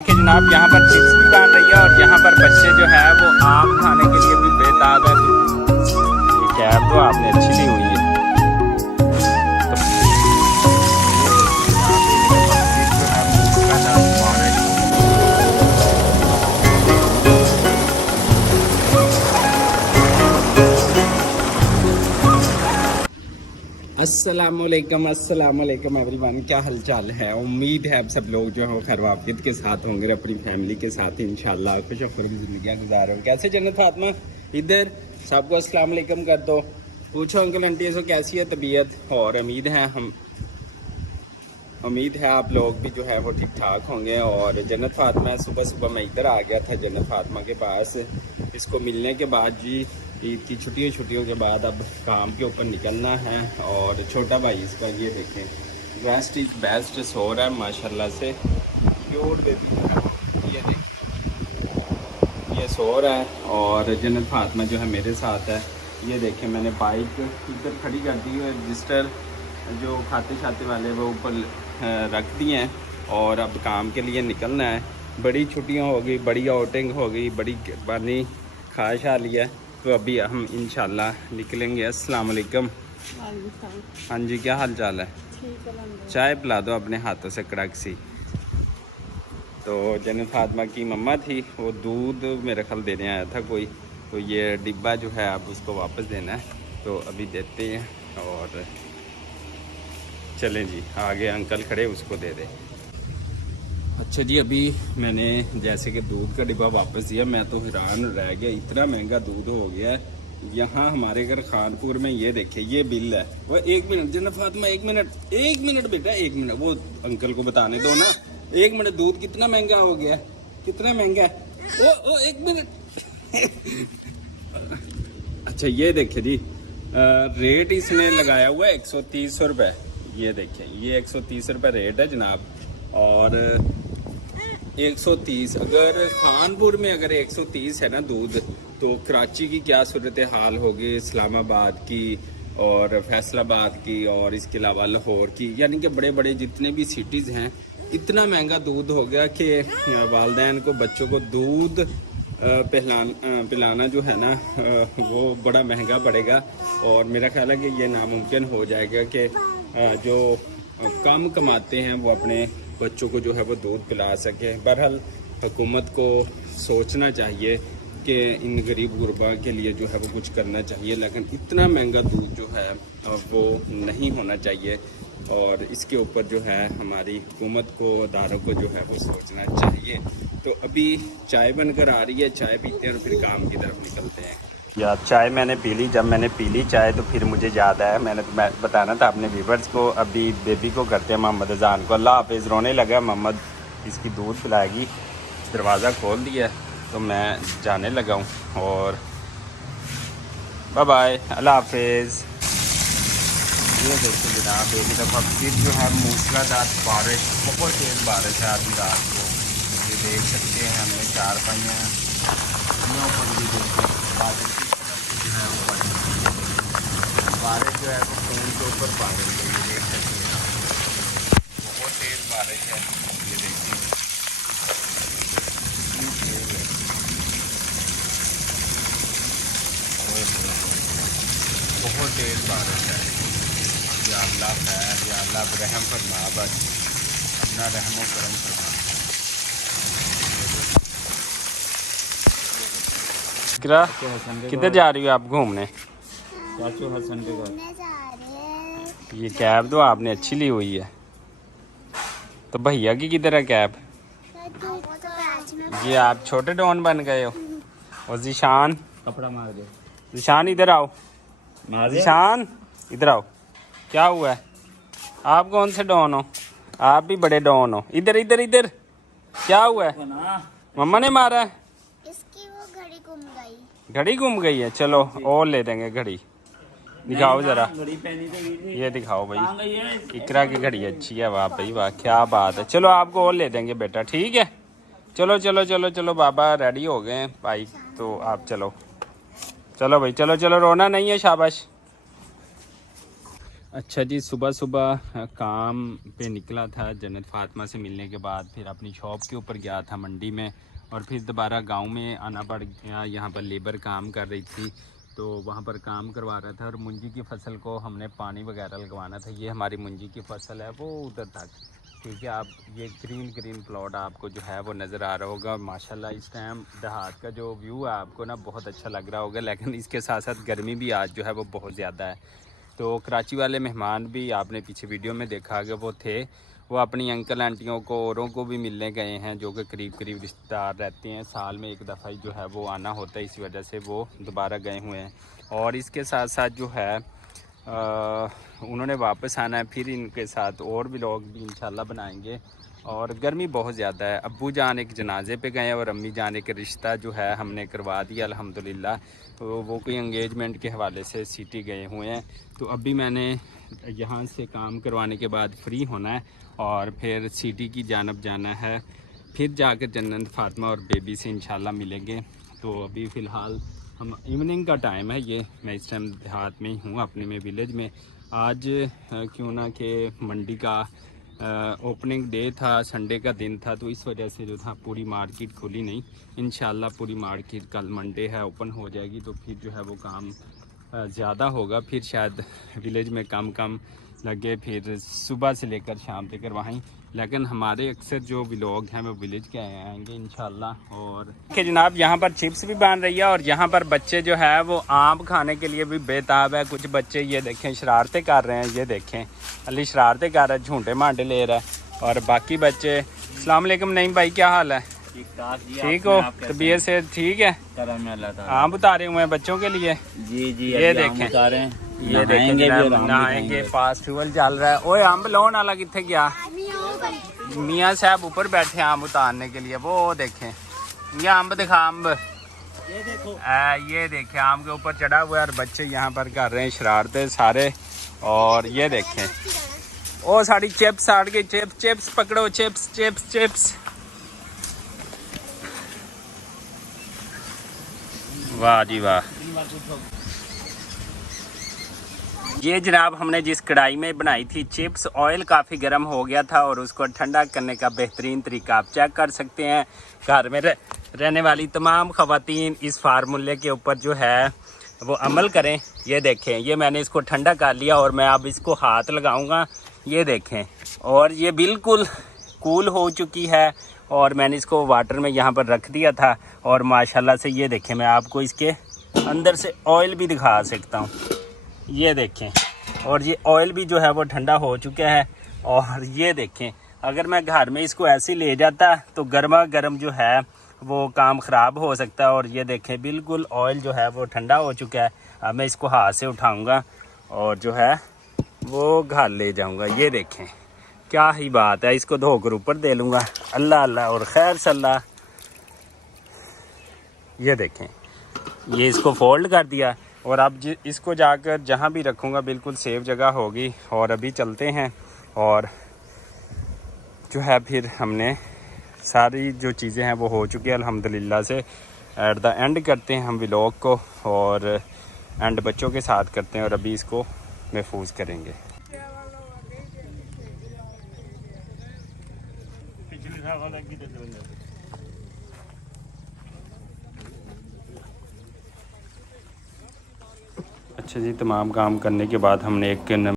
कि जनाब यहाँ पर चिप्स भी बन रही है और यहाँ पर बच्चे जो है वो आम खाने के लिए भी बेताब है। ये कैब तो आपने अच्छी ली हुई है। अस्सलामुअलैकुम एवरीवन, क्या हाल चाल है। उम्मीद है आप सब लोग जो है खैर वाफियत के साथ होंगे, अपनी फैमिली के साथ इंशाल्लाह खुश खुश ज़िंदगी गुजार हो। कैसे जन्नत फातिमा, इधर सबको अस्सलाम वालेकुम कर दो। पूछो अंकल आंटी से कैसी है तबीयत। और उम्मीद है आप लोग भी जो है वो ठीक ठाक होंगे। और जन्नत फातिमा सुबह सुबह मैं इधर आ गया था जन्नत फातिमा के पास। इसको मिलने के बाद जी ईद की छुट्टियों के बाद अब काम के ऊपर निकलना है। और छोटा भाई इसका ये देखें, बेस्ट इज बेस्ट सो रहा है माशाल्लाह से। क्यूट बेबी ये देखें, ये सो रहा है। और जन्नत फातिमा जो है मेरे साथ है। ये देखें, मैंने बाइक इधर खड़ी कर दी है, रजिस्टर जो खाते शाते वाले वो ऊपर रख दिए हैं। और अब काम के लिए निकलना है। बड़ी छुट्टियां हो गई, बड़ी आउटिंग हो गई, बड़ी पानी खा शा लिया। तो अभी हम इंशाल्लाह निकलेंगे। अस्सलाम वालेकुम। हाँ जी, क्या हाल चाल है। चाय पिला दो अपने हाथों से कड़क सी। तो जन्नत फातिमा की मम्मा थी, वो दूध मेरे ख्याल देने आया था कोई, तो ये डिब्बा जो है अब उसको वापस देना है। तो अभी देते हैं और चलें जी, आगे अंकल खड़े उसको दे दें। अच्छा जी, अभी मैंने जैसे कि दूध का डिब्बा वापस दिया, मैं तो हैरान रह गया, इतना महंगा दूध हो गया है यहाँ हमारे घर खानपुर में। ये देखिए, ये बिल है वो। एक मिनट जन्नत फातिमा, एक मिनट बेटा, एक मिनट वो अंकल को बताने दो ना। एक मिनट, दूध कितना महंगा हो गया, कितना महंगा है। ओ एक मिनट अच्छा ये देखिए जी, रेट इसने लगाया हुआ है 130 रुपये। ये देखें, ये 130 रुपये रेट है जनाब। और 130 अगर खानपुर में अगर 130 है ना दूध, तो कराची की क्या सूरत हाल होगी, इस्लामाबाद की और फैसलाबाद की और इसके अलावा लाहौर की, यानी कि बड़े बड़े जितने भी सिटीज़ हैं, इतना महंगा दूध हो गया कि वालिदैन को बच्चों को दूध पिलाना जो है ना वो बड़ा महंगा पड़ेगा। और मेरा ख्याल है कि ये नामुमकिन हो जाएगा कि जो कम कमाते हैं वो अपने बच्चों को जो है वो दूध पिला सके। बहरहाल हुकूमत को सोचना चाहिए कि इन गरीब गुरबा के लिए जो है वो कुछ करना चाहिए, लेकिन इतना महंगा दूध जो है वो नहीं होना चाहिए। और इसके ऊपर जो है हमारी हुकूमत को, अदारों को जो है वो सोचना चाहिए। तो अभी चाय बनकर आ रही है, चाय पीते हैं और फिर काम की तरफ निकलते हैं। यार चाय मैंने पी ली, जब मैंने पी ली चाय तो फिर मुझे याद आया, मैंने बताना था अपने व्यूवर्स को। अभी बेबी को करते हैं मोहम्मद अजान को। अल्लाह हाफिज़, रोने लगा मोहम्मद, इसकी दूध पिलाएगी। दरवाज़ा खोल दिया तो मैं जाने लगा हूँ। और बाय बाय, अल्लाह हाफिज़। ये देखिए जनाब, एक दफ़ा फिर जो है मूसलाधार बारिश, बहुत तेज़ बारिश है आधी रात को। ये देख सकते हैं हमने चार पाइयाँ ऊपर भी देखिए बारिश जो है वो बारिश जो है वो पुल के ऊपर बारिश है। ये देख सकते हैं बहुत तेज़ बारिश है। ये देखिए बहुत तेज़ बारिश है। या अल्लाह खैर, या अल्लाह रहम फरमा, बस अपना रहम व करम फरमा। किधर जा रही हो आप घूमने? हसन के घर। ये कैब तो आपने अच्छी ली हुई है। तो भैया की किधर है कैब? ये आप छोटे डॉन बन गए हो। और जिशान, कपड़ा मार दे। जिशान इधर आओ, जिशान इधर आओ। क्या हुआ है? आप कौन से डॉन हो? आप भी बड़े डॉन हो। इधर इधर इधर, क्या हुआ है? मम्मा ने मारा है? इसकी वो घड़ी गुम गई। घड़ी गुम गई है, चलो और ले देंगे घड़ी। दिखाओ जरा, ये दिखाओ भाई। इकरा की घड़ी अच्छी है, वाह भाई वाह, क्या बात है। चलो आपको और ले देंगे बेटा, ठीक है। चलो चलो चलो चलो, बाबा रेडी हो गए हैं भाई, तो आप चलो चलो भाई, चलो चलो, रोना नहीं है, शाबाश। अच्छा जी, सुबह सुबह काम पे निकला था जन्नत फातिमा से मिलने के बाद, फिर अपनी शॉप के ऊपर गया था मंडी में, और फिर दोबारा गांव में आना पड़ गया। यहाँ पर लेबर काम कर रही थी तो वहाँ पर काम करवा रहा था, और मुंजी की फसल को हमने पानी वगैरह लगवाना था। ये हमारी मुंजी की फसल है वो उधर तक, ठीक है। आप ये ग्रीन ग्रीन प्लॉट आपको जो है वो नज़र आ रहा होगा। माशाल्लाह इस टाइम देहात का जो व्यू है आपको ना बहुत अच्छा लग रहा होगा, लेकिन इसके साथ साथ गर्मी भी आज जो है वो बहुत ज़्यादा है। तो कराची वाले मेहमान भी आपने पीछे वीडियो में देखा कि वो थे, वो अपनी अंकल आंटियों को औरों को भी मिलने गए हैं जो कि करीब करीब रिश्तेदार रहते हैं। साल में एक दफ़ा ही जो है वो आना होता है, इसी वजह से वो दोबारा गए हुए हैं। और इसके साथ साथ जो है उन्होंने वापस आना है, फिर इनके साथ और भी लोग भी इंशाल्लाह बनाएंगे। और गर्मी बहुत ज़्यादा है। अब्बू जान एक जनाजे पे गए और अम्मी जान एक रिश्ता जो है हमने करवा दिया अल्हम्दुलिल्लाह। तो वो कोई एंगेजमेंट के हवाले से सिटी गए हुए हैं। तो अभी मैंने यहाँ से काम करवाने के बाद फ्री होना है और फिर सिटी की जानब जाना है, फिर जाकर जन्नत फातिमा और बेबी से इंशाल्लाह मिलेंगे। तो अभी फ़िलहाल हम इवनिंग का टाइम है, ये मैं इस टाइम देहात में ही हूँ अपने में विलेज में। आज क्यों ना कि मंडी का ओपनिंग डे था, संडे का दिन था, तो इस वजह से जो था पूरी मार्केट खुली नहीं। इंशाल्लाह पूरी मार्केट कल मंडे है ओपन हो जाएगी, तो फिर जो है वो काम ज़्यादा होगा। फिर शायद विलेज में कम लगे, फिर सुबह से लेकर शाम तक वहीं। लेकिन हमारे अक्सर जो व्लॉग हैं वो विलेज के आएंगे इंशाल्लाह। और कि जनाब यहाँ पर चिप्स भी बन रही है, और यहाँ पर बच्चे जो है वो आम खाने के लिए भी बेताब है। कुछ बच्चे ये देखें शरारतें कर रहे हैं, ये देखें अली शरारतें कर रहा है, झूठे मांडे ले रहा है। और बाकी बच्चे, अस्सलाम वालेकुम नईम भाई, क्या हाल है? ठीक हो? तबीयत से ठीक है? आम उतारे हुए हैं बच्चों के लिए। जी जी, ये देखें, ये देखेंगे, नहाएंगे, फेस्टिवल चल रहा है। ओए अम्ब लोन वाला कितने गया? मियाँ साहब ऊपर बैठे आम उतारने के लिए, वो देखें। ये अम्ब दिखा, अम्ब ये देखें आम के ऊपर चढ़ा हुआ है, और बच्चे यहाँ पर कर रहे हैं शरारतें सारे। और ये देखें, ओ साड़ी चिप्स आड़ गई, चिप्स पकड़ो, चिप्स। वाह जी वाह। ये जनाब हमने जिस कढ़ाई में बनाई थी चिप्स, ऑयल काफ़ी गर्म हो गया था, और उसको ठंडा करने का बेहतरीन तरीका आप चेक कर सकते हैं। घर में रहने वाली तमाम ख़वातीन इस फार्मूले के ऊपर जो है वो अमल करें। ये देखें, ये मैंने इसको ठंडा कर लिया और मैं अब इसको हाथ लगाऊंगा, ये देखें, और ये बिल्कुल कूल हो चुकी है। और मैंने इसको वाटर में यहाँ पर रख दिया था, और माशाल्लाह से ये देखें, मैं आपको इसके अंदर से ऑयल भी दिखा सकता हूँ, ये देखें। और ये ऑयल भी जो है वो ठंडा हो चुका है। और ये देखें, अगर मैं घर में इसको ऐसे ले जाता तो गर्मा गर्म जो है वो काम ख़राब हो सकता है। और ये देखें बिल्कुल ऑयल जो है वो ठंडा हो चुका है। अब मैं इसको हाथ से उठाऊंगा और जो है वो घर ले जाऊंगा। ये देखें क्या ही बात है, इसको धोकर ऊपर दे लूँगा, अल्लाह अल्लाह और खैर सल्ला। ये देखें, ये इसको फोल्ड कर दिया, और अब इसको जाकर जहाँ भी रखूँगा बिल्कुल सेफ जगह होगी। और अभी चलते हैं, और जो है फिर हमने सारी जो चीज़ें हैं वो हो चुकी है अल्हम्दुलिल्लाह से। एट द एंड करते हैं हम व्लॉग को, और एंड बच्चों के साथ करते हैं, और अभी इसको महफूज करेंगे। अच्छा जी, तमाम काम करने के बाद हमने एक